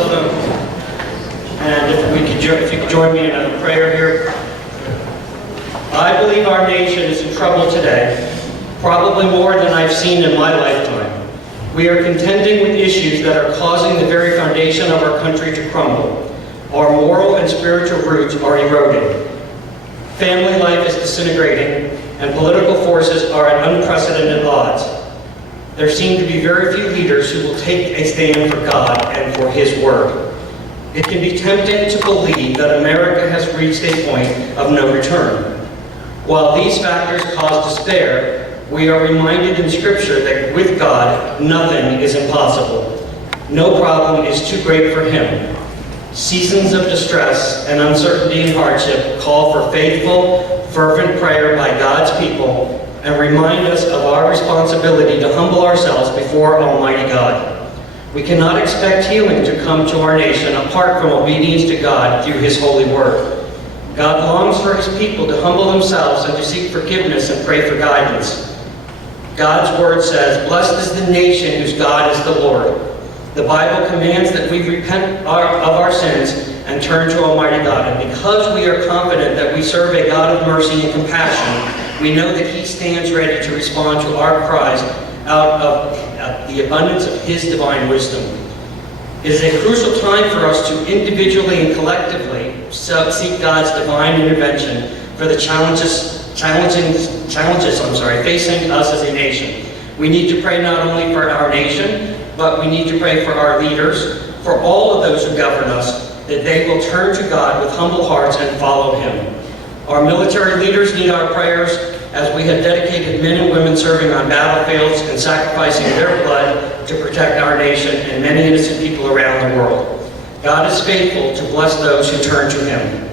cell phone. And if you could join me in a prayer here. I believe our nation is in trouble today, probably more than I've seen in my lifetime. We are contending with issues that are causing the very foundation of our country to crumble. Our moral and spiritual roots are eroding. Family life is disintegrating, and political forces are at unprecedented odds. There seem to be very few leaders who will take a stand for God and for His Word. It can be tempting to believe that America has reached a point of no return. While these factors cause despair, we are reminded in Scripture that with God, nothing is impossible. No problem is too great for Him. Seasons of distress and uncertainty and hardship call for faithful, fervent prayer by God's people and remind us of our responsibility to humble ourselves before Almighty God. We cannot expect healing to come to our nation apart from obedience to God through His holy word. God longs for His people to humble themselves and to seek forgiveness and pray for guidance. God's word says, "Blessed is the nation whose God is the Lord." The Bible commands that we repent of our sins and turn to Almighty God. And because we are confident that we serve a God of mercy and compassion, we know that He stands ready to respond to our cries out of the abundance of His divine wisdom. It is a crucial time for us to individually and collectively seek God's divine intervention for the challenges facing us as a nation. We need to pray not only for our nation, but we need to pray for our leaders, for all of those who govern us, that they will turn to God with humble hearts and follow Him. Our military leaders need our prayers as we have dedicated men and women serving on battlefields and sacrificing their blood to protect our nation and many innocent people around the world. God is faithful to bless those who turn to Him.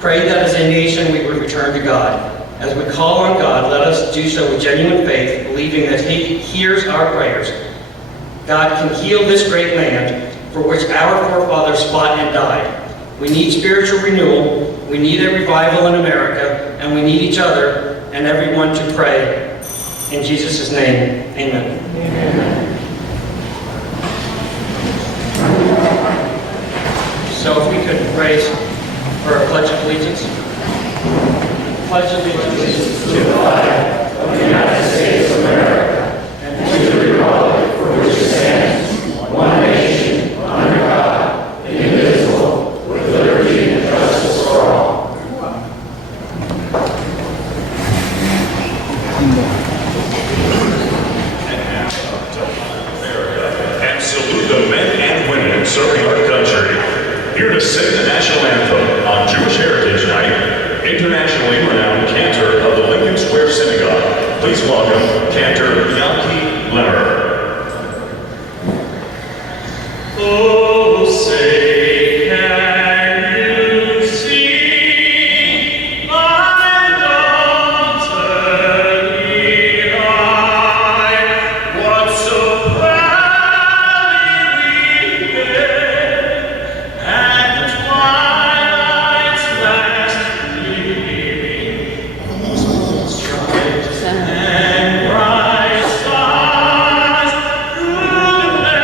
Pray that as a nation we will return to God. As we call on God, let us do so with genuine faith, believing that He hears our prayers. God can heal this great land for which our forefathers fought and died. We need spiritual renewal, we need a revival in America, and we need each other and everyone to pray. In Jesus' name, amen. Amen. So if we could raise for a pledge of allegiance. Pledge allegiance to the flag of the United States of America and to the republic for which it stands, one nation, under God, indivisible, with liberty and justice for all. And salute the men and women serving our country. Here to sing the national anthem on Jewish Heritage Night, internationally renowned cantor of the Lincoln Square Synagogue. Please welcome cantor Yankee Lemmer. Oh, say, can you see my daughter Levi? What so proudly weeping at the twilight's last gleaming, and bright stars through the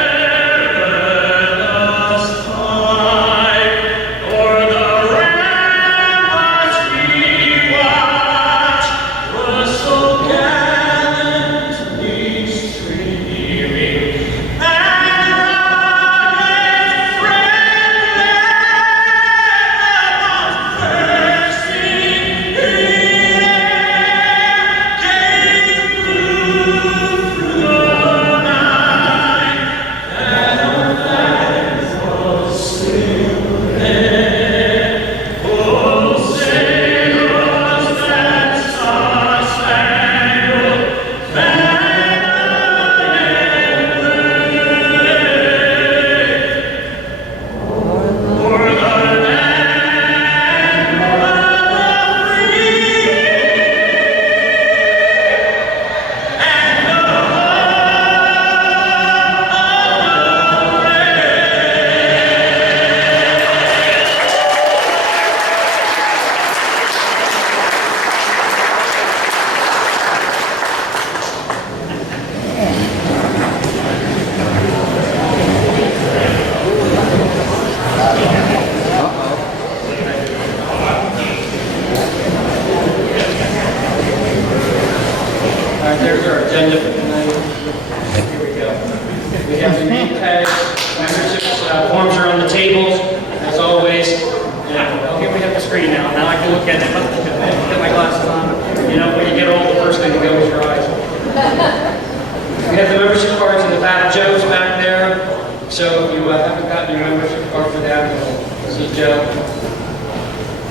haven't gotten your membership card for that, we'll see Joe.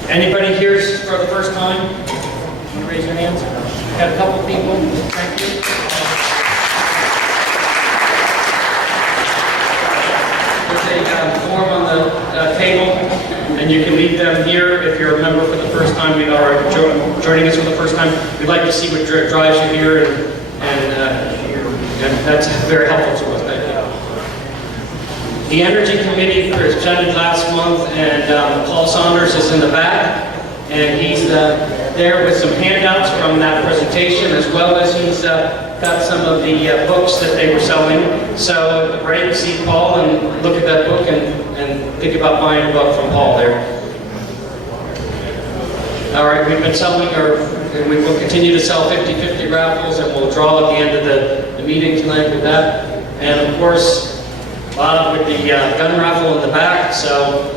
Anybody here for the first time? Want to raise your hands? Got a couple people. Thank you. There's a form on the table, and you can leave them here if you're a member for the first time or joining us for the first time. We'd like to see what drives you here, and that's very helpful to us. Thank you. The Energy Committee presented last month, and Paul Saunders is in the back, and he's there with some handouts from that presentation, as well as he's got some of the books that they were selling. So ready to see Paul and look at that book and think about buying a book from Paul there. All right, we've been selling, and we will continue to sell 50/50 raffles, and we'll draw at the end of the meeting tonight with that. And of course, Bob with the gun raffle in the back. So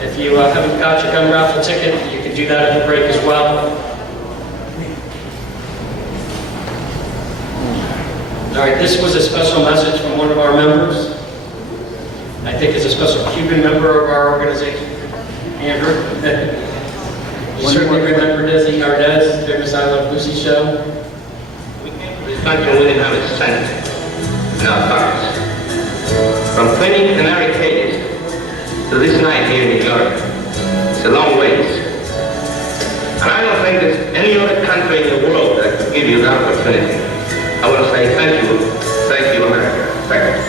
if you haven't got your gun raffle ticket, you can do that at the break as well. All right, this was a special message from one of our members. I think it's a special Cuban member of our organization, Andrew. You certainly remember Desi Ardez, their Miss I Love Lucy show. This country wouldn't have a cent in our pockets. From 20 Canary Cays to this night here in New York, it's a long ways. And I don't think there's any other country in the world that could give you that opportunity. I want to say thank you, America. Thank you.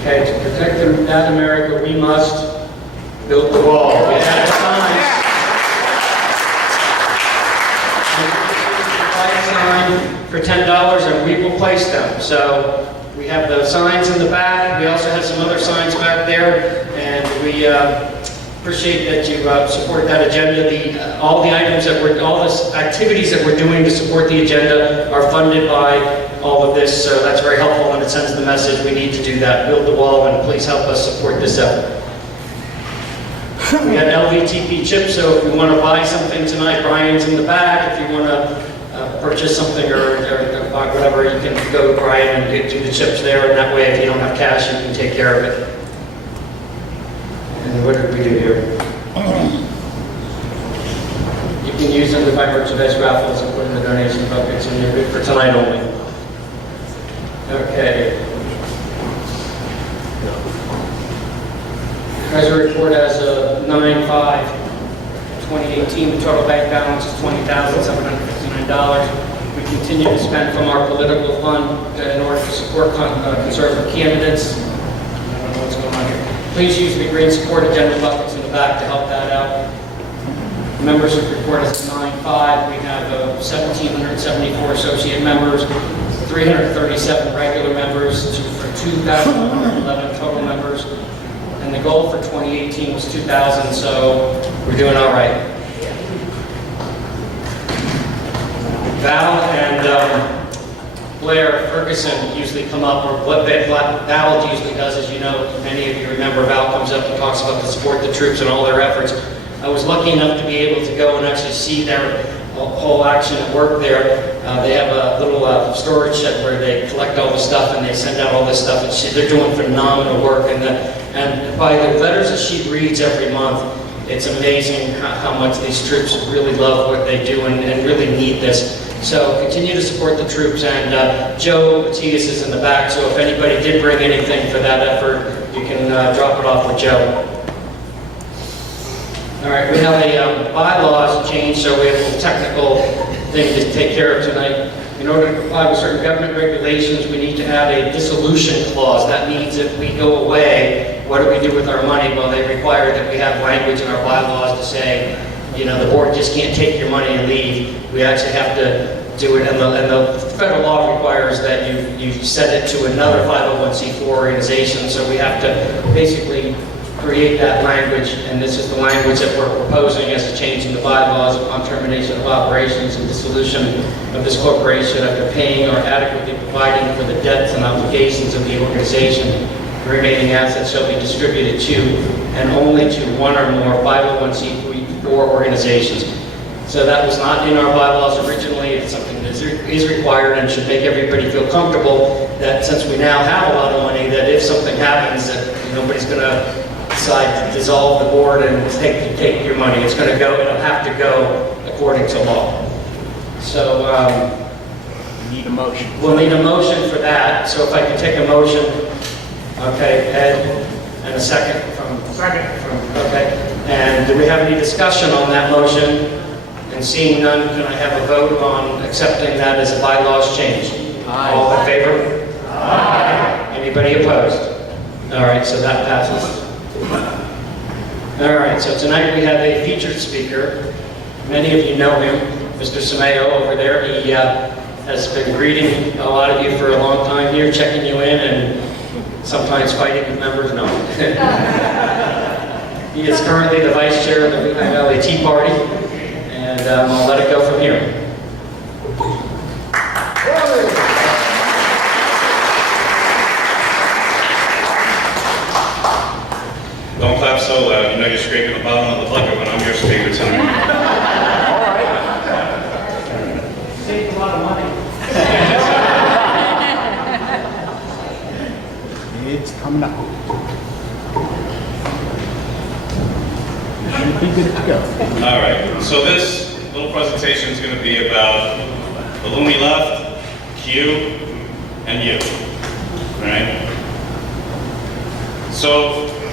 Okay, to protect that America, we must build the wall. We have signs. Buy a sign for $10 and we will place them. So we have the signs in the back. We also have some other signs back there, and we appreciate that you support that agenda. All the items that all the activities that we're doing to support the agenda are funded by all of this, so that's very helpful, and it sends the message we need to do that. Build the wall, and please help us support this effort. We got LVTP chips, so if you want to buy something tonight, Brian's in the back. If you want to purchase something or whatever, you can go to Brian and do the chips there, and that way if you don't have cash, you can take care of it. And what did we do here? You can use them to buy merchandise raffles and put in the donation buckets, and you're good for tonight only. Okay. Treasury report as of 9/5/2018, the total bank balance is $20,759. We continue to spend from our political fund in order to support conservative candidates. I don't know what's going on here. Please use the green support agenda buckets in the back to help that out. The membership report is 9/5. We have 1,774 associate members, 337 regular members, for 2,111 total members. And the goal for 2018 was 2,000, so we're doing all right. Val and Blair Ferguson usually come up, or what Val usually does, as you know, many of you remember, Val comes up and talks about the support the troops and all their efforts. I was lucky enough to be able to go and actually see their whole action at work there. They have a little storage shed where they collect all the stuff and they send out all this stuff, and they're doing phenomenal work. And by the letters that she reads every month, it's amazing how much these troops really love what they do and really need this. So continue to support the troops, and Joe Matias is in the back, so if anybody did bring anything for that effort, you can drop it off with Joe. All right, we have a bylaws change, so we have a little technical thing to take care of tonight. In order to comply with certain government regulations, we need to add a dissolution clause. That means if we go away, what do we do with our money? Well, they require that we have language in our bylaws to say, you know, the board just can't take your money and leave. We actually have to do it, and the federal law requires that you send it to another 501c4 organization, so we have to basically create that language, and this is the language that we're proposing as a change in the bylaws upon termination of operations and dissolution of this corporation after paying or adequately providing for the debts and obligations of the organization. The remaining assets shall be distributed to and only to one or more 501c3 organizations. So that was not in our bylaws originally. It's something that is required and should make everybody feel comfortable that since we now have a lot of money, that if something happens, that nobody's going to decide to dissolve the board and take your money. It's going to go, it'll have to go according to law. So Need a motion. we'll need a motion for that. So if I can take a motion, okay, Ed, and a second from... Second. Okay, and do we have any discussion on that motion? And seeing none, can I have a vote on accepting that as a bylaws change? Aye. All in favor? Aye. Anybody opposed? All right, so that passes. All right, so tonight we have a featured speaker. Many of you know him, Mr. Sameo over there. He has been greeting a lot of you for a long time here, checking you in, and sometimes fighting with members. No. He is currently the vice chair of the Lehigh Valley Tea Party, and I'll let it go from here. Don't clap so loud. You know you're scraping the bottom of the bucket when I'm your speaker tonight. Saved a lot of money. It's coming up. Should be good to go. All right. So this little presentation is going to be about the Lumi left, Q, and you. All right. So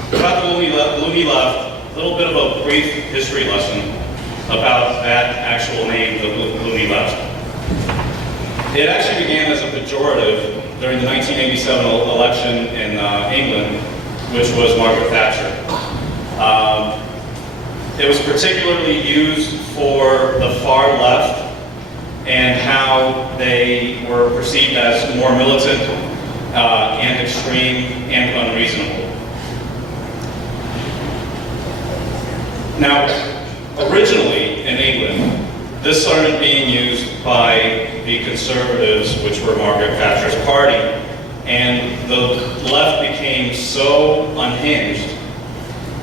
about the Lumi left, a little bit of a brief history lesson about that actual name, the Lumi left. It actually began as a pejorative during the 1987 election in England, which was Margaret Thatcher. It was particularly used for the far left and how they were perceived as more militant and extreme and unreasonable. Now, originally in England, this started being used by the Conservatives, which were Margaret Thatcher's party, and the left became so unhinged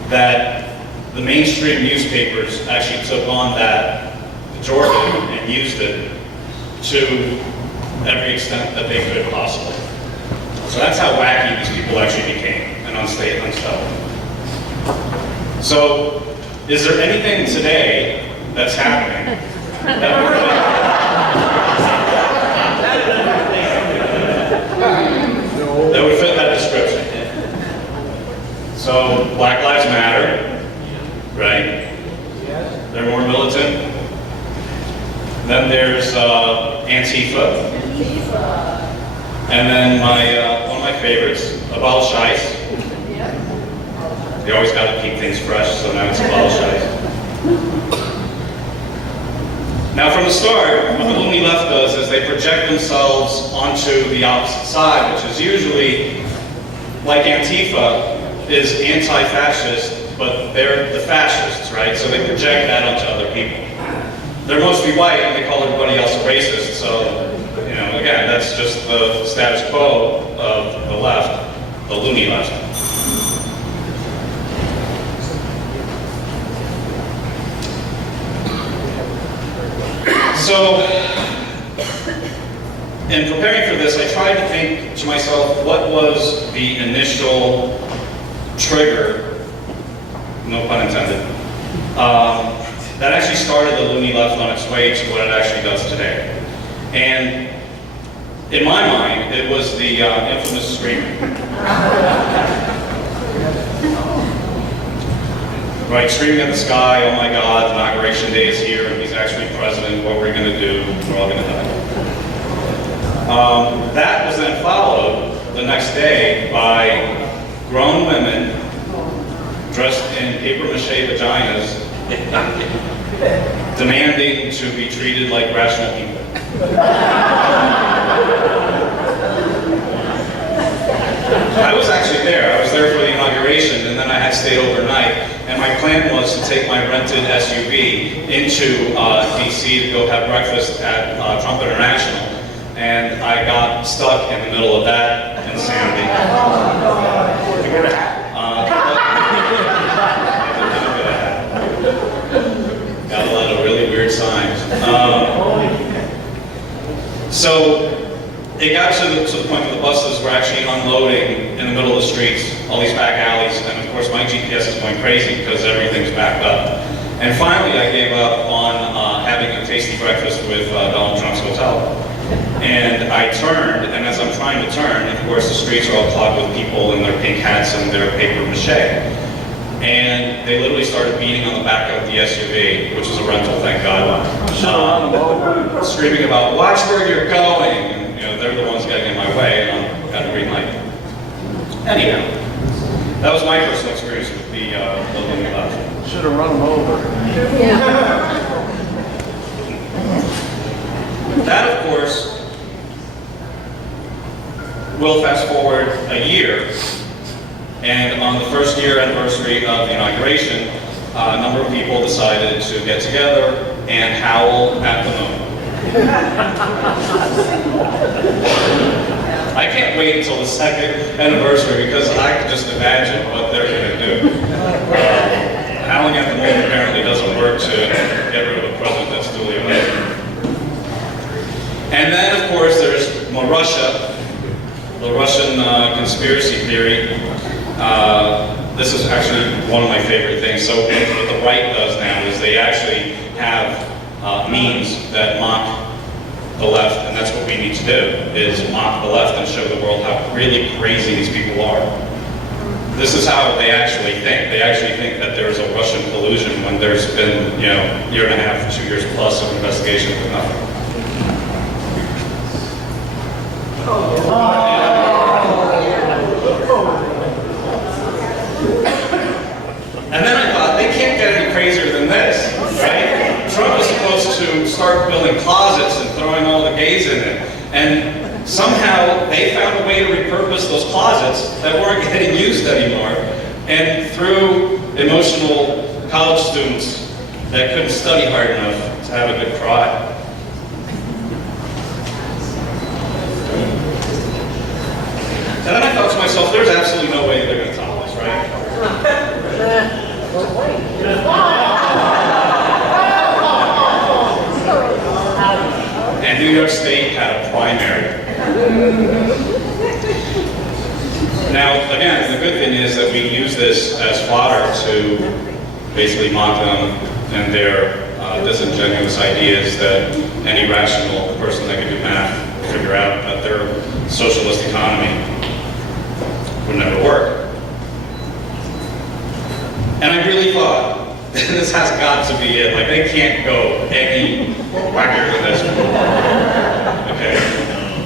that the mainstream newspapers actually took on that pejorative and used it to every extent that they could possibly. So that's how wacky these people actually became and unstable. So, is there anything today that's happening that would fit that description? So, Black Lives Matter, right? They're more militant. Then there's Antifa. And then one of my favorites, abolish ICE. They always got to keep things fresh, so now it's abolish ICE. Now from the start, what the Lumi left does is they project themselves onto the opposite side, which is usually, like Antifa, is anti-fascist, but they're the fascists, right? So they project that onto other people. They're mostly white, and they call everybody else a racist, so, you know, again, that's just the status quo of the left, the Lumi left. So, in preparing for this, I tried to think to myself, what was the initial trigger, no pun intended, that actually started the Lumi left on its way to what it actually does today. And in my mind, it was the infamous screaming. Right, screaming at the sky, oh my God, inauguration day is here, and he's actually president, what we're going to do, we're all going to die. That was then followed the next day by grown women dressed in papier-mâché vaginas demanding to be treated like rational people. I was actually there. I was there for the inauguration, and then I had stayed overnight. And my plan was to take my rented SUV into DC to go have breakfast at Trump International. And I got stuck in the middle of that insanity. get a hat. Got a lot of really weird signs. So it got to the point that the buses were actually unloading in the middle of the streets, all these back alleys, and of course my GPS is going crazy because everything's backed up. And finally I gave up on having a tasty breakfast with Donald Trump's hotel. And I turned, and as I'm trying to turn, of course the streets are all clogged with people in their pink hats and their paper mache. And they literally started beating on the back of the SUV, which was a rental, thank God. Screaming about, watch where you're going. And, they're the ones getting in my way, and I'm got a green light. Anyhow, that was my personal experience with the living left. Should have run him over. That, of course, will fast forward a year. And on the first year anniversary of the inauguration, a number of people decided to get together and howl at the moon. I can't wait until the second anniversary because I can just imagine what they're going to do. Howling at the moon apparently doesn't work to get rid of a president that's duly elected. And then, of course, there's Russia, the Russian conspiracy theory. This is actually one of my favorite things. So what the right does now is they actually have memes that mock the left, and that's what we need to do, is mock the left and show the world how really crazy these people are. This is how they actually think. They actually think that there's a Russian collusion when there's been, year and a half, 2 years plus of investigation for nothing. And then I thought, they can't get any crazier than this, right? Trump was supposed to start building closets and throwing all the gays in it. And somehow they found a way to repurpose those closets that weren't getting used anymore. And through emotional college students that couldn't study hard enough to have a good cry. And then I thought to myself, there's absolutely no way they're going to top this, right? And New York State had a primary. Now, again, the good thing is that we use this as fodder to basically mock them and their disingenuous ideas that any rational person that can do math will figure out that their socialist economy would never work. And I really thought, this has got to be it. Like, they can't go any wackier than this. Okay.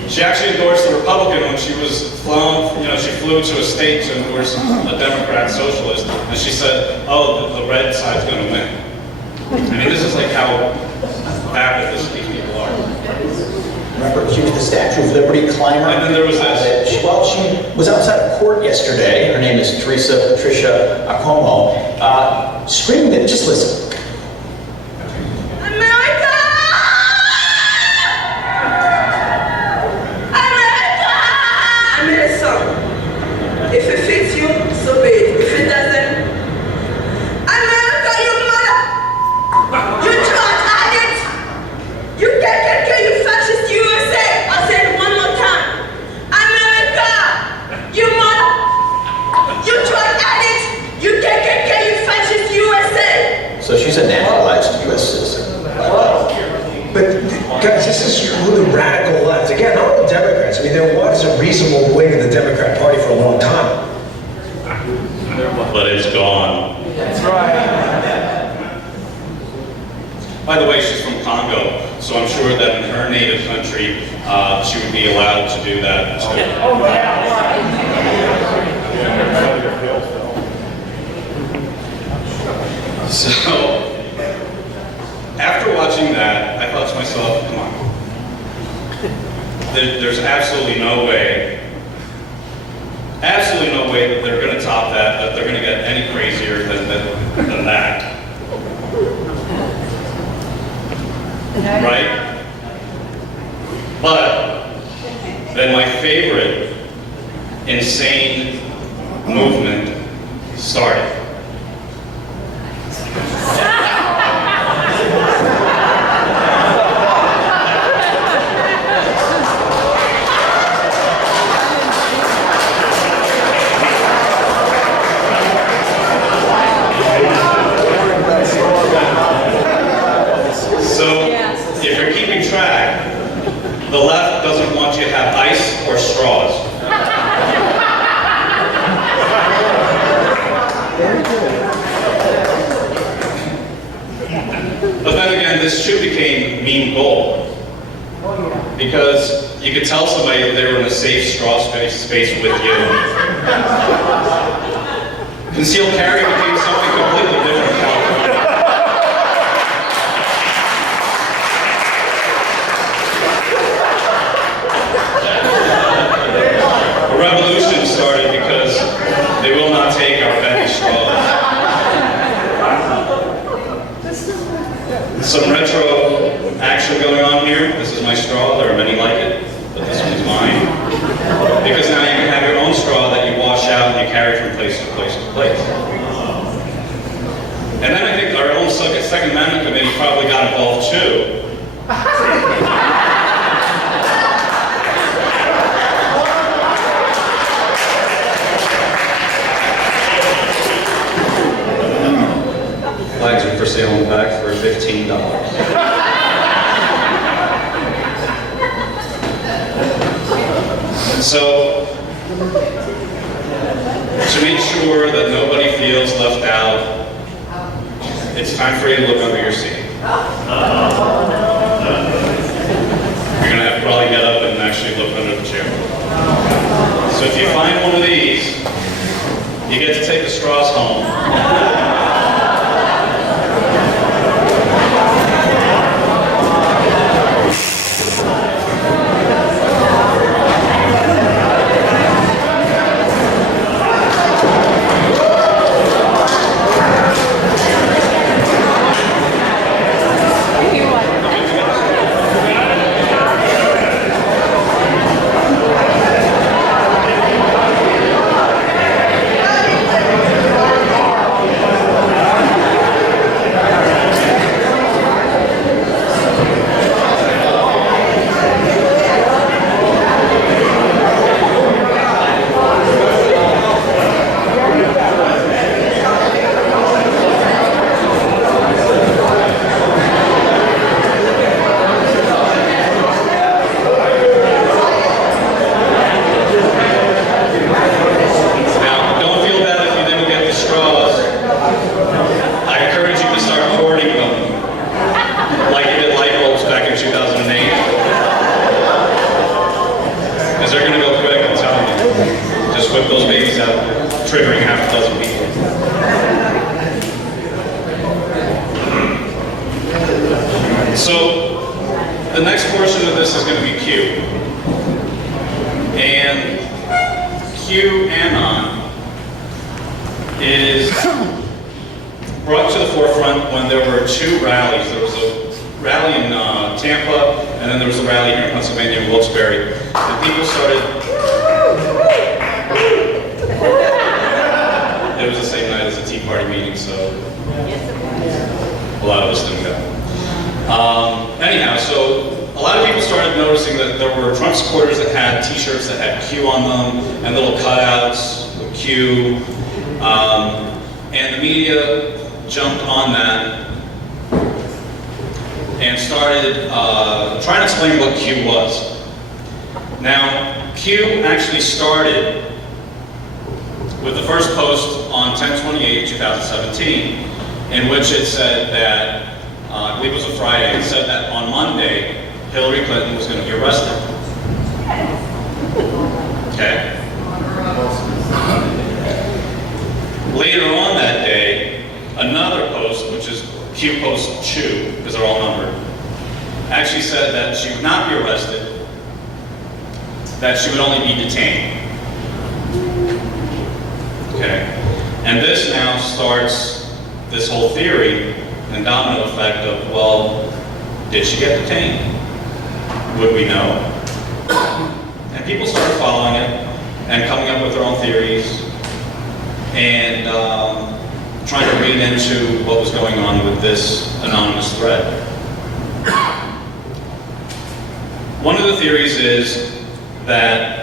She actually endorsed the Republican when she was flown, she flew to a state to endorse a Democrat socialist, and she said, oh, the red side's going to win. I mean, this is like how bad these people are. Remember, she was the Statue of Liberty climber. And then there was this. She was outside of court yesterday. Her name is Patricia Accomo, screaming that, just listen. America! America! I made a song. If it fits you, so be it. If it doesn't, America, you mother! You drug addict! You KKK, you fascist USA! I'll say it one more time. America! You mother! You drug addict! You KKK, you fascist USA! So she's a naturalized U.S. citizen. But guys, this is really radical left. Again, not all Democrats. I mean, there was a reasonable wing of the Democrat Party for a long time. But it's gone. That's right. By the way, she's from Congo, so I'm sure that in her native country, she would be allowed to do that too. So, after watching that, I thought to myself, come on. There's absolutely no way that they're going to top that they're going to get any crazier than that. Right? But then my favorite insane movement started. So, if you're keeping track, the left doesn't want you to have ice or straws. But then again, this too became meme gold. Because you could tell somebody that they were in a safe straw space with you. Concealed carry became something completely different in California. A revolution started because they will not take our Fendi straws. Some retro action going on here. This is my straw. There are many like it, but this one's mine. Because now you can have your own straw that you wash out and you carry from place to place to place. And then I think our own Second Amendment Committee probably got involved too. Flags are for sale in the back for $15. So, to make sure that nobody feels left out, it's time for you to look under your seat. You're going to have to probably get up and actually look under the chair. So if you find one of these, you get to take the straws home. Triggering half a dozen people. So, the next portion of this is going to be Q. And QAnon is brought to the forefront when there were two rallies. There was a rally in Tampa, and then there was a rally here in Pennsylvania in Wilkes-Barre. And people started... It was the same night as the Tea Party meeting, so a lot of us didn't go. Anyhow, so a lot of people started noticing that there were Trump supporters that had t-shirts that had Q on them, and little cutouts with Q, and the media jumped on that and started trying to explain what Q was. Now, Q actually started with the first post on 10/28/2017, in which it said that, I believe it was a Friday, it said that on Monday, Hillary Clinton was going to be arrested. Okay? Later on that day, another post, which is Q post 2, because they're all numbered, actually said that she would not be arrested, that she would only be detained. Okay? And this now starts this whole theory and domino effect of, well, did she get detained? Would we know? And people started following it and coming up with their own theories. and trying to read into what was going on with this anonymous thread. One of the theories is that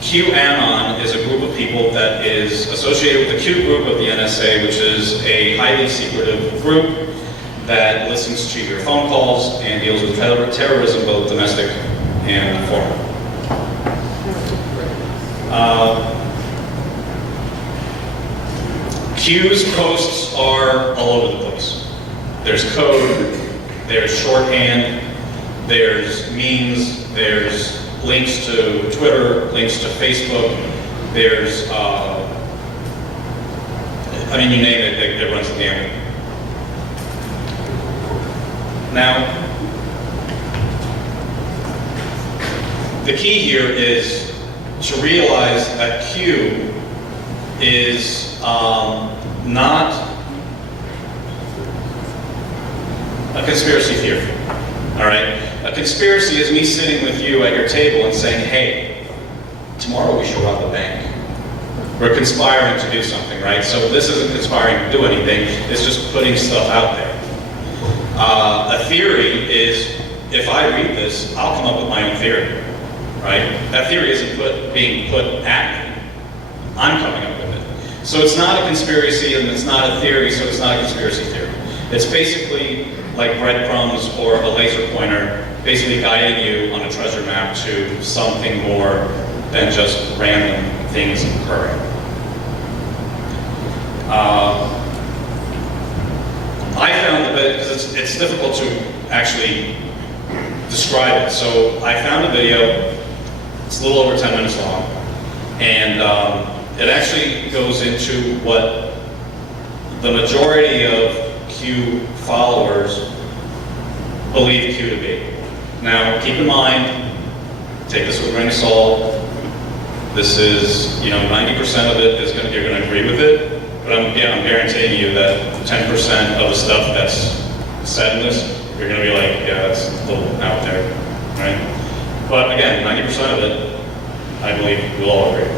QAnon is a group of people that is associated with the Q group of the NSA, which is a highly secretive group that listens to your phone calls and deals with terrorism, both domestic and foreign. Q's posts are all over the place. There's code, there's shorthand, there's memes, there's links to Twitter, links to Facebook, there's, I mean, you name it, it runs the gamut. Now, the key here is to realize that Q is not a conspiracy theory, all right? A conspiracy is me sitting with you at your table and saying, hey, tomorrow we should rob the bank. We're conspiring to do something, right? So this isn't conspiring to do anything, it's just putting stuff out there. A theory is, if I read this, I'll come up with my own theory, right? That theory isn't being put at me. I'm coming up with it. So it's not a conspiracy and it's not a theory, so it's not a conspiracy theory. It's basically like breadcrumbs or a laser pointer, basically guiding you on a treasure map to something more than just random things occurring. I found that, because it's difficult to actually describe it, so I found a video, it's a little over 10 minutes long, and it actually goes into what the majority of Q followers believe Q to be. Now, keep in mind, take this with a grain of salt. This is, 90% of it is you're going to agree with it, but I'm guaranteeing you that 10% of the stuff that's said in this, you're going to be like, yeah, that's a little out there, right? But again, 90% of it, I believe we'll all agree.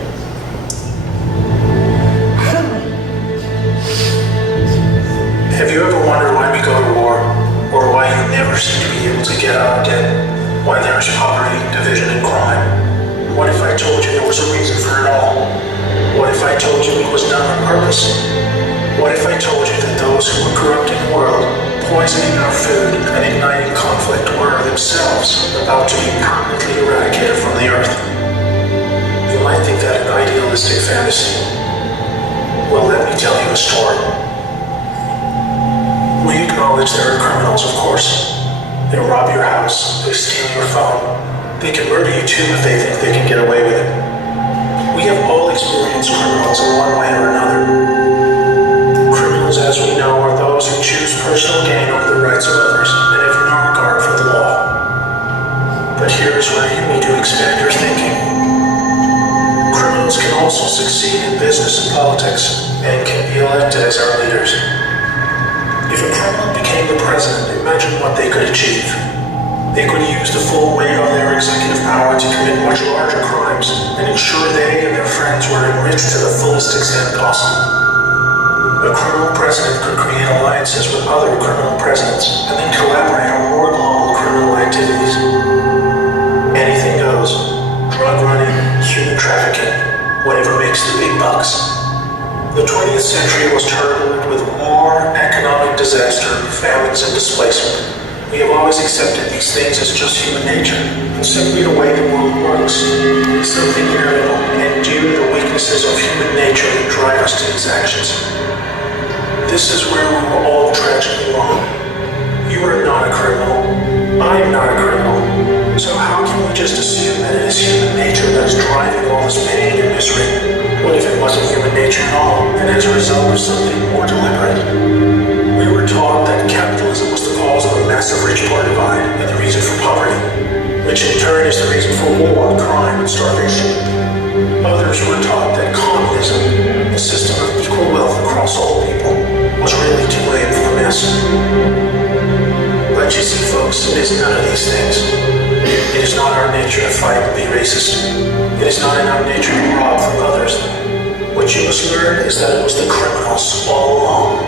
Have you ever wondered why we go to war? Or why you never seem to be able to get out of debt? Why there is poverty, division, and crime? What if I told you there was a reason for it all? What if I told you it was done on purpose? What if I told you that those who were corrupting the world, poisoning our food, and igniting conflict were themselves about to be permanently eradicated from the earth? You might think that an idealistic fantasy. Well, let me tell you a story. We acknowledge there are criminals, of course. They rob your house, they steal your phone. They can murder you too if they think they can get away with it. We have all experienced criminals in one way or another. Criminals, as we know, are those who choose personal gain over the rights of others and have no regard for the law. But here's where you need to expand your thinking. Criminals can also succeed in business and politics and can be elected as our leaders. If a criminal became the president, imagine what they could achieve. They could use the full weight of their executive power to commit much larger crimes and ensure they and their friends were enriched to the fullest extent possible. A criminal president could create alliances with other criminal presidents and then collaborate on more global criminal activities. Anything goes. Drug running, human trafficking, whatever makes the big bucks. The 20th century was turbulent with war, economic disaster, famines, and displacement. We have always accepted these things as just human nature, and simply the way the world works. Something inevitable and due to the weaknesses of human nature that drive us to these actions. This is where we were all tragically wrong. You are not a criminal. I am not a criminal. So how can we just assume that it is human nature that is driving all this pain and misery? What if it wasn't human nature at all, and as a result of something more deliberate? We were taught that capitalism was the cause of a massive rich-poor divide and the reason for poverty, which in turn is the reason for war, crime, and starvation. Others were taught that communism, a system of equal wealth across all people, was really to blame for the mess. But you see, folks, it is none of these things. It is not our nature to fight and be racist. It is not in our nature to rob from others. What What you must learn is that it was the criminals all along.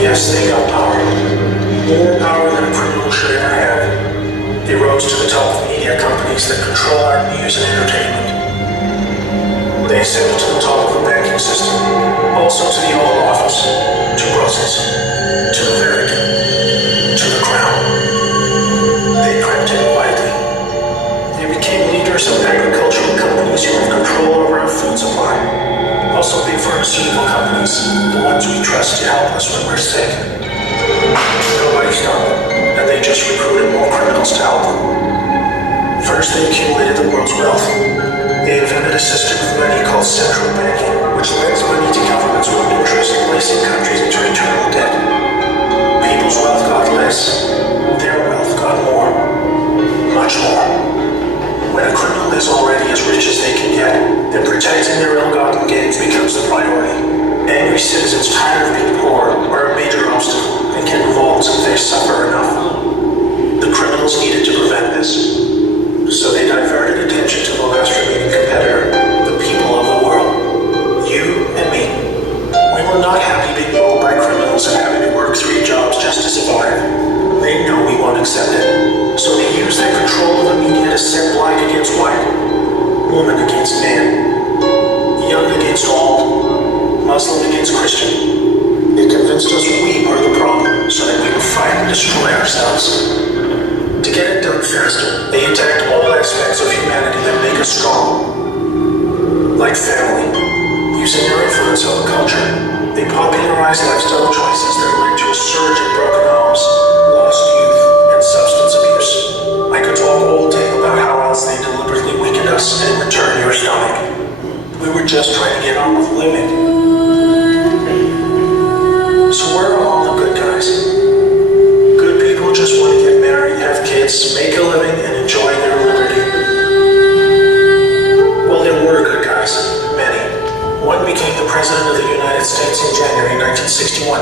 Yes, they got power. More power than a criminal should ever have. They rose to the top of media companies that control our news and entertainment. They ascended to the top of the banking system, also to the Oval Office, to Brussels, to the Vatican, to the Crown. They crept in quietly. They became leaders of agricultural companies who have control over our food supply. Also big pharmaceutical companies, the ones we trust to help us when we're sick. Nobody stopped them, and they just recruited more criminals to help them. First, they accumulated the world's wealth. They invented a system of money called central banking, which lends money to governments with interest, placing countries into eternal debt. People's wealth got less. Their wealth got more. Much more. When a criminal is already as rich as they can get, then protecting their ill-gotten gains becomes the priority. Angry citizens tired of being poor are a major obstacle and can revolt if they suffer enough. The criminals needed to prevent this. So they diverted attention to the last remaining competitor, the people of the world. You and me. We were not happy being ruled by criminals and having to work 3 jobs just to survive. They know we won't accept it. So they use their control of the media to set black against white, woman against man, young against old, Muslim against Christian. They convinced us we were the problem so that we would fight and destroy ourselves. To get it done faster, they attacked all aspects of humanity that make us strong. Like family, using their influence on the culture, they popularized lifestyle choices that led to a surge in broken homes, lost youth, and substance abuse. I could talk all day about how else they deliberately weakened us and would turn your stomach. We were just trying to get on with living. So where are all the good guys? Good people just want to get married, have kids, make a living, and enjoy their liberty. Well, there were good guys, many. One became the President of the United States in January 1961.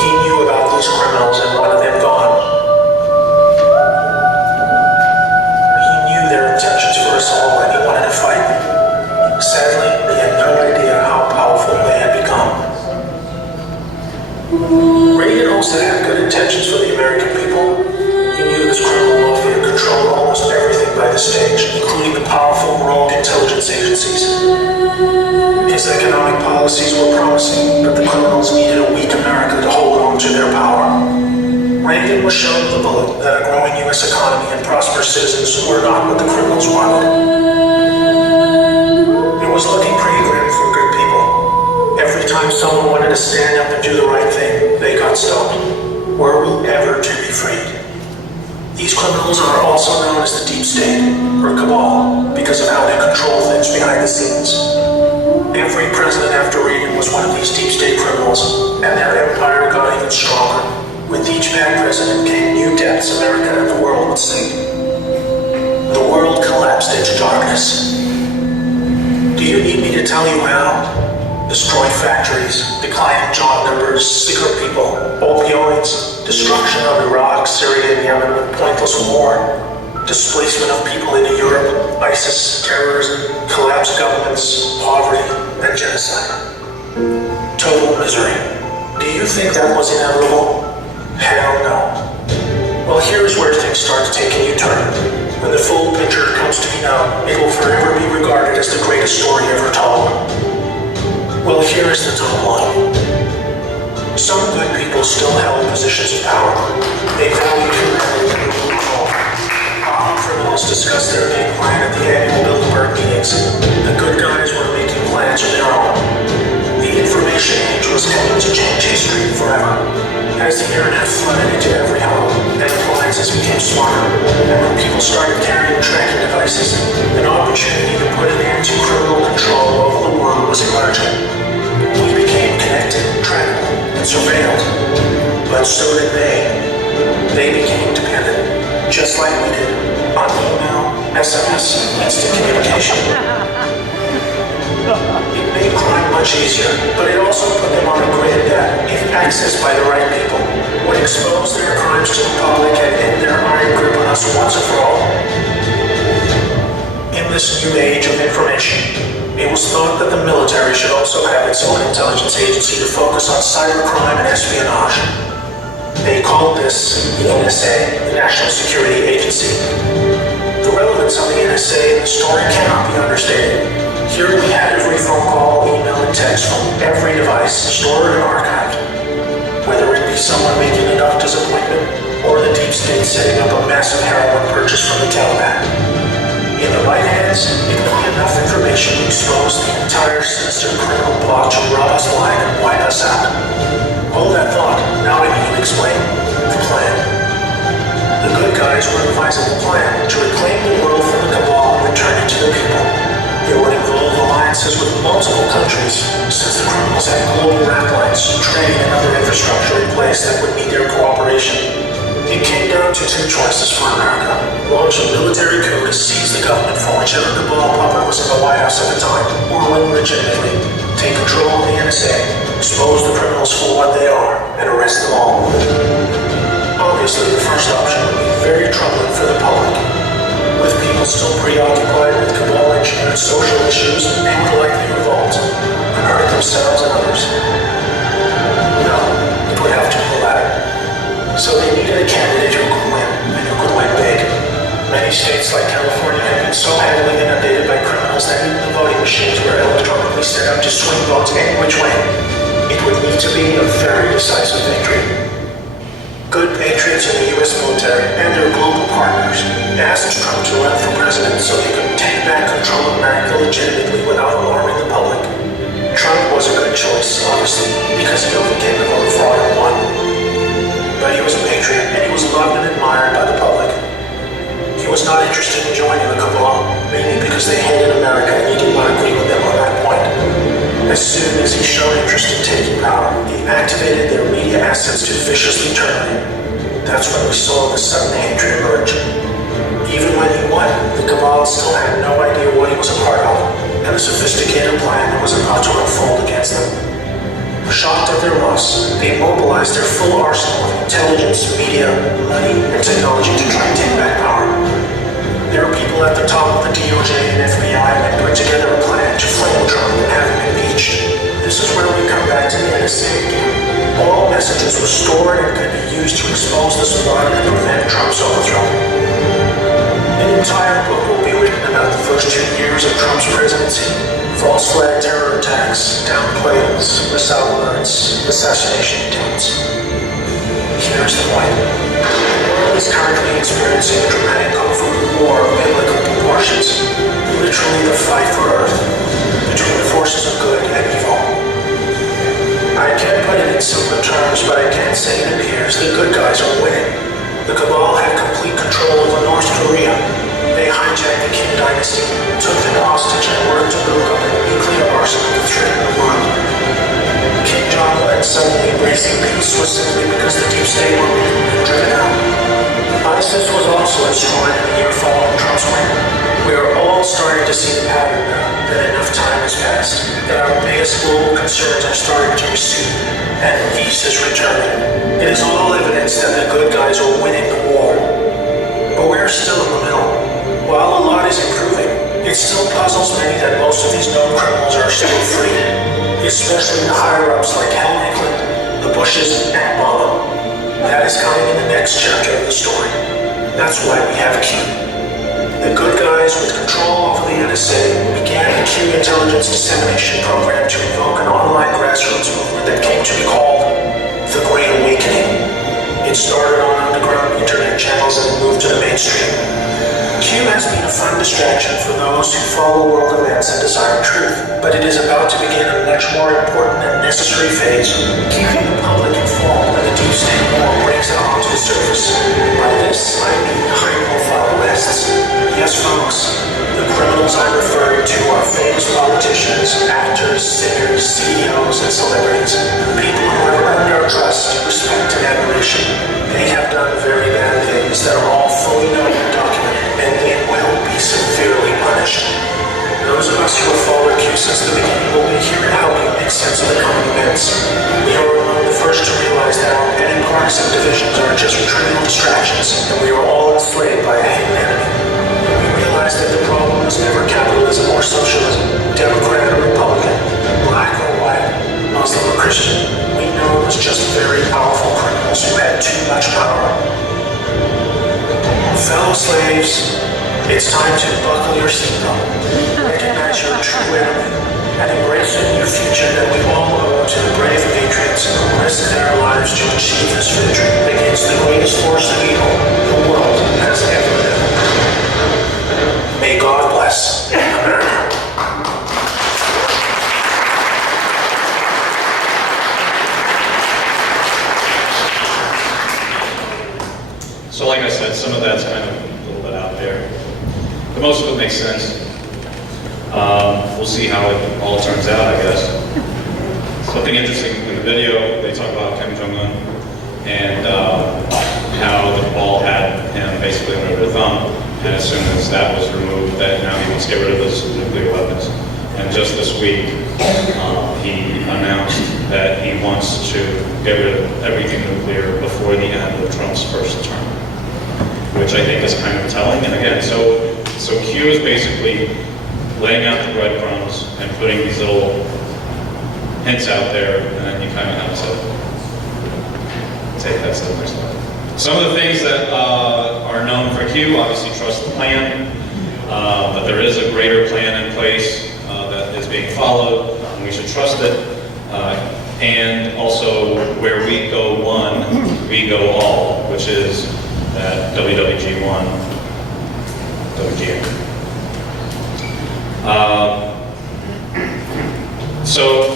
He knew about these criminals and wanted them gone. He knew their intentions for us all and he wanted to fight them. Sadly, he had no idea how powerful they had become. Reagan also had good intentions for the American people. He knew this criminal mafia controlled almost everything by the stage, including the powerful rogue intelligence agencies. His economic policies were promising, but the criminals needed a weak America to hold on to their power. Reagan was shown with a bullet that a growing U.S. economy and prosperous citizens were not what the criminals wanted. It was looking pretty grim for good people. Every time someone wanted to stand up and do the right thing, they got stopped. Were we ever to be freed? These criminals are also known as the deep state, or cabal, because of how they control things behind the scenes. Every president after Reagan was one of these deep state criminals, and their empire got even stronger. With each bad president came new depths America and the world would sink. The world collapsed into darkness. Do you need me to tell you how? Destroyed factories, declining job numbers, sicker people, opioids, destruction of Iraq, Syria, and Yemen with pointless war, displacement of people into Europe, ISIS, terrorism, collapsed governments, poverty, and genocide. Total misery. Do you think that was inevitable? Hell no. Well, here's where things start to take a U-turn. When the full picture comes to be known, it will forever be regarded as the greatest story ever told. Well, here is the top line. Some good people still held positions of power. They valued humanity and control. Often criminals discussed their game plan at the annual Bilderberg meetings. The good guys were making plans of their own. The information age was coming to change history forever. As the internet flooded into every home, and appliances became smarter, and when people started carrying tracking devices, an opportunity to put an end to criminal control over the world was emerging. We became connected, trackable, and surveilled. But so did they. They became dependent, just like we did, on email, SMS, instant communication. It made crime much easier, but it also put them on a grid that, if accessed by the right people, would expose their crimes to the public and end their iron grip on us once and for all. In this new age of information, It was thought that the military should also have its own intelligence agency to focus on cybercrime and espionage. They called this the NSA, the National Security Agency. The relevance of the NSA in the story cannot be understated. Here we had every phone call, email, and text from every device stored and archived. Whether it be someone making a doctor's appointment or the deep state setting up a massive heroin purchase from the Taliban. In the right hands, it would be enough information to expose the entire sinister criminal plot to rob us blind and wipe us out. Hold that thought. Now I need to explain the plan. The good guys were devising a plan to reclaim the world from the cabal and return it to the people. It would involve alliances with multiple countries, since the criminals had global ratlines, trade, and other infrastructure in place that would need their cooperation. It came down to two choices for America. Launch a military coup to seize the government from whichever cabal puppet was in the White House at the time, or win legitimately, take control of the NSA, expose the criminals for what they are, and arrest them all. Obviously, the first option would be very troubling for the public. With people still preoccupied with cabal-engineered social issues, they would likely revolt and hurt themselves and others. No, it would have to be the latter. So they needed a candidate who could win, and who could win big. Many states like California have been so heavily inundated by criminals that even the voting machines were electronically set up to swing votes any which way. It would need to be a very decisive victory. Good patriots in the U.S. military and their global partners asked Trump to run for president so he could take back control of America legitimately without alarming the public. Trump was a good choice, obviously, because he overcame the vote fraud and won. But he was a patriot, and he was loved and admired by the public. He was not interested in joining the cabal, mainly because they hated America and he did not agree with them on that point. As soon as he showed interest in taking power, they activated their media assets to viciously turn on him. That's when we saw the sudden hatred emerge. Even when he won, the cabal still had no idea what he was a part of, and the sophisticated plan that was about to unfold against them. Shocked at their loss, they mobilized their full arsenal of intelligence, media, money, and technology to try and take back power. There are people at the top of the DOJ and FBI that put together a plan to flail Trump and have him impeached. This is where we come back to the NSA again. All messages were stored and could be used to expose this plot and prevent Trump's overthrow. An entire book will be written about the first 2 years of Trump's presidency. False flag terror attacks, down planes, missile alerts, assassination attempts. Here's the point. The world is currently experiencing a dramatic kung fu war of biblical proportions, literally the fight for Earth, between the forces of good and evil. I can't put it in simpler terms, but I can say it appears the good guys are winning. The cabal had complete control over North Korea. They hijacked the Kim dynasty, took them hostage, and worked to build up a nuclear arsenal to threaten the world. Kim Jong-un suddenly embracing peace was simply because the deep state were being driven out. ISIS was also destroyed in the year following Trump's win. We are all starting to see the pattern now, that enough time has passed, that our biggest global concerns are starting to recede, and peace is returning. It is all evidence that the good guys are winning the war. But we're still in the middle. While a lot is improving, it still puzzles many that most of these known criminals are still free, especially the higher-ups like Hillary Clinton, the Bushes, and Obama. That is coming in the next chapter of the story. That's why we have Q. The good guys with control over the NSA began a Q intelligence dissemination program to invoke an online grassroots movement that came to be called the Great Awakening. It started on underground internet channels and moved to the mainstream. Q has been a fun distraction for those who follow world events and desire truth, but it is about to begin a much more important and necessary phase, keeping the public informed when the deep state war breaks out onto the surface. By this, I mean high-profile arrests. Yes, folks, the criminals I'm referring to are famous politicians, actors, singers, CEOs, and celebrities, people who have earned our trust, respect, and admiration. They have done very bad things that are all fully known and documented, and they will be severely punished. Those of us who have followed Q since the beginning will be here to help you make sense of the coming events. We are among the first to realize that our petty partisan divisions are just trivial distractions, and we are all enslaved by a hidden enemy. We realize that the problem was never capitalism or socialism. Democrat or Republican, black or white, Muslim or Christian, we know it was just very powerful criminals who had too much power. Fellow slaves, it's time to buckle your seatbelt, recognize your true enemy, and embrace a new future that we all owe to the brave patriots who risked their lives to achieve this victory against the greatest force of evil the world has ever known. May God bless America. So like I said, some of that's kind of a little bit out there. But most of it makes sense. We'll see how it all turns out, I guess. Something interesting in the video, they talk about Kim Jong-un and how the ball had him basically under their thumb. And as soon as that was removed, that now he wants to get rid of those nuclear weapons. And just this week, he announced that he wants to get rid of everything nuclear before the end of Trump's first term, which I think is kind of telling. And again, so Q is basically laying out the breadcrumbs and putting these little hints out there, and then you kind of have to take that to the next level. Some of the things that are known for Q, obviously trust the plan, but there is a greater plan in place that is being followed, and we should trust it. And also, where we go one, we go all, which is that WWG1, WGN. So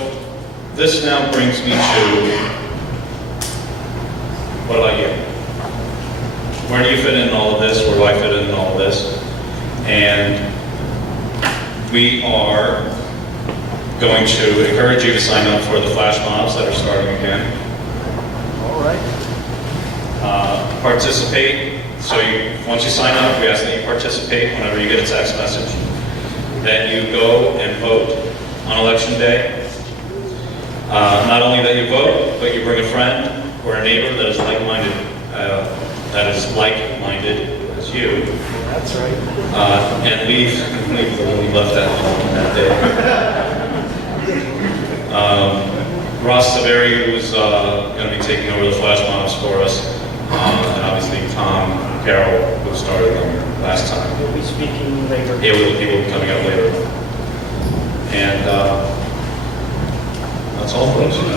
this now brings me to, what about you? Where do you fit in all of this? Where do I fit in all of this? And we are going to encourage you to sign up for the flash mobs that are starting again. All right. Participate. So once you sign up, we ask that you participate whenever you get a text message. That you go and vote on election day. Not only that you vote, but you bring a friend or a neighbor that is like-minded, as you. That's right. And we've literally left that home that day. Ross Severi, who's going to be taking over the flash mobs for us, and obviously Tom Carroll, who started them last time. We'll be speaking later. Yeah, he will be coming up later. And that's all, folks. We do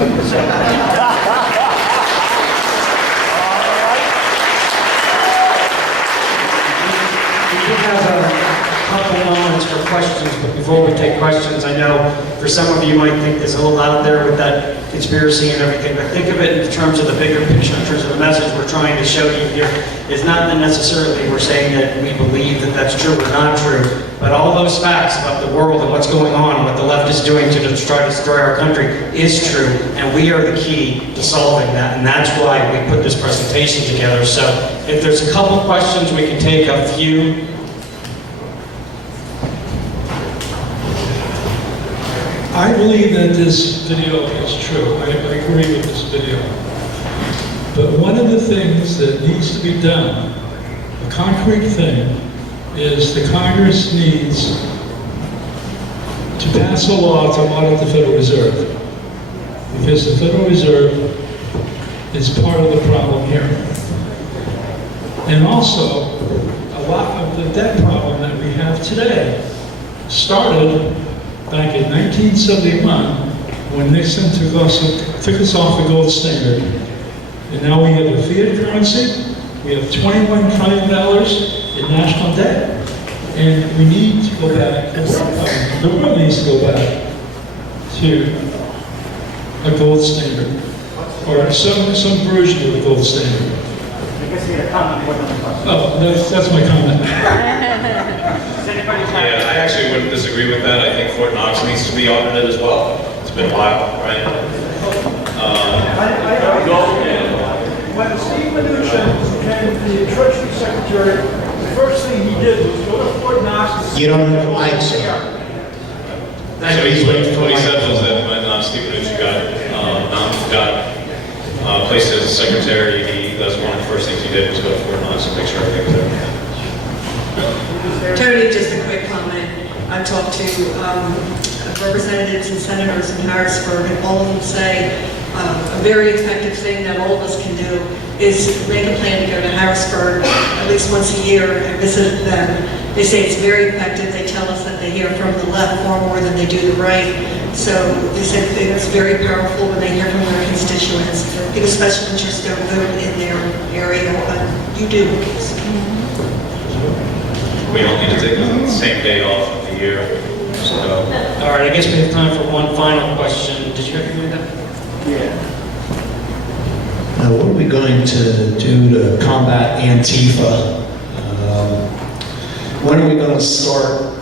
have a couple moments for questions, but before we take questions, I know for some of you might think there's a little out there with that conspiracy and everything, but think of it in terms of the bigger picture, in terms of the message we're trying to show you here. It's not that necessarily we're saying that we believe that that's true or not true, but all those facts about the world and what's going on, what the left is doing to try to destroy our country is true, and we are the key to solving that, and that's why we put this presentation together. So if there's a couple questions, we can take a few. I believe that this video is true. I agree with this video. But one of the things that needs to be done, a concrete thing, is the Congress needs to pass a law to audit the Federal Reserve. Because the Federal Reserve is part of the problem here. And also, a lot of the debt problem that we have today started back in 1971, when Nixon took us off the gold standard. And now we have a fiat currency, we have $21 trillion in national debt, and we need to go back, the world needs to go back to a gold standard, or some version of the gold standard. I guess you had a comment more than a question. Oh, that's my comment. Yeah, I actually wouldn't disagree with that. I think Fort Knox needs to be audited as well. It's been a while, right? When Steve Mnuchin became the Treasury Secretary, the first thing he did was go to Fort Knox. You don't have the mic, sir. So what he said was that when Steve Mnuchin got placed as secretary, that's one of the first things he did was go to Fort Knox and make sure everything was there. Tony, just a quick comment. I talked to representatives and senators in Harrisburg, and all of them say a very effective thing that all of us can do is make a plan to go to Harrisburg at least once a year and visit them. They say it's very effective. They tell us that they hear from the left far more than they do the right. So they said it's very powerful when they hear from their constituents. Because special interests don't vote in their area, but you do. We don't need to take the same day off of the year. So, All right, I guess we have time for one final question. Did you agree with that? What are we going to do to combat Antifa? When are we going to start,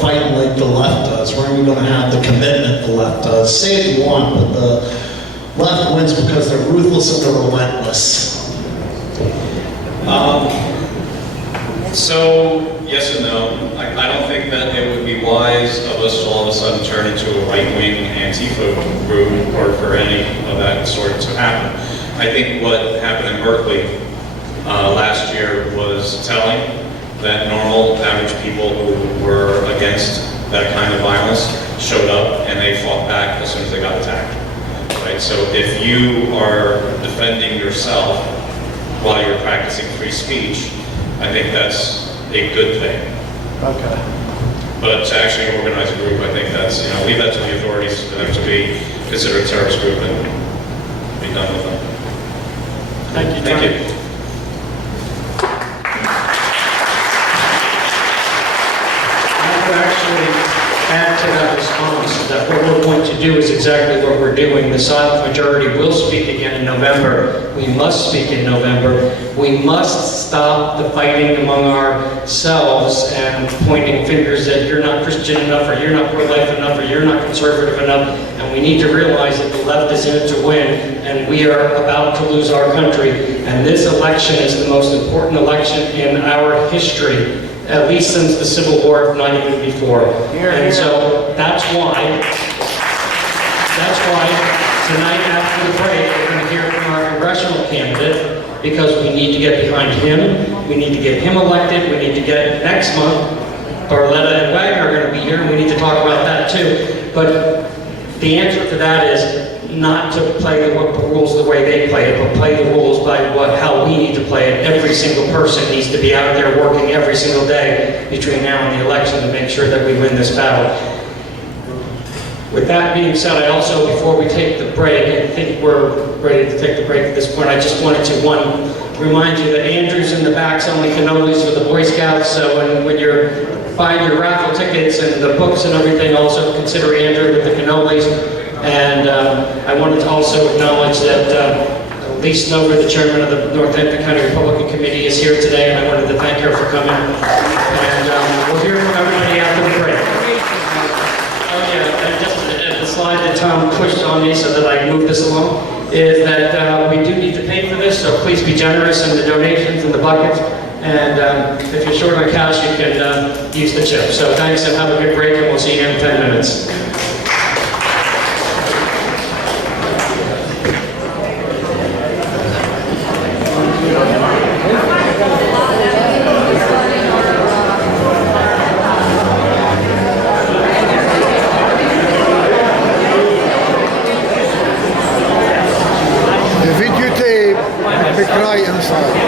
fighting like the left does? When are we going to have the commitment the left does? Say it you want, but the left wins because they're ruthless and they're relentless. So, yes and no. I don't think that it would be wise of us to all of a sudden turn into a right-wing Antifa group or for any of that sort to happen. I think what happened in Berkeley last year was telling that normal, average people who were against that kind of violence showed up and they fought back as soon as they got attacked. Right? So if you are defending yourself while you're practicing free speech, I think that's a good thing. Okay. But to actually organize a group, I think that's, leave that to the authorities for them to be considered a terrorist group and be done with them. Thank you, Thank you. I would actually add to that response that what we're going to do is exactly what we're doing. The silent majority will speak again in November. We must speak in November. We must stop the fighting among ourselves and pointing fingers that you're not Christian enough, or you're not pro-life enough, or you're not conservative enough. And we need to realize that the left is in it to win, and we are about to lose our country. And this election is the most important election in our history, at least since the Civil War, if not even before. And so that's why tonight after the break, we're going to hear from our congressional candidate, because we need to get behind him. We need to get him elected. We need to get next month, Barletta and Wagner are going to be here, and we need to talk about that too. But the answer to that is not to play the rules the way they play it, but play the rules by how we need to play it. Every single person needs to be out there working every single day between now and the election to make sure that we win this battle. With that being said, I also, before we take the break, I think we're ready to take the break at this point, I just wanted to, remind you that Andrew's in the back selling cannolis for the Boy Scouts, so when you're buying your raffle tickets and the books and everything, also consider Andrew with the cannolis. And I wanted to also acknowledge that Lisa Snover, the chairman of the Northampton County Republican Committee, is here today, and I wanted to thank her for coming. And we'll hear from everybody after the break. Oh yeah, and just the slide that Tom pushed on me so that I can move this along is that we do need to pay for this, so please be generous in the donations and the buckets. And if you're short on cash, you can use the chip. So thanks, and have a good break, and we'll see you in 10 minutes. The videotape, the cry inside.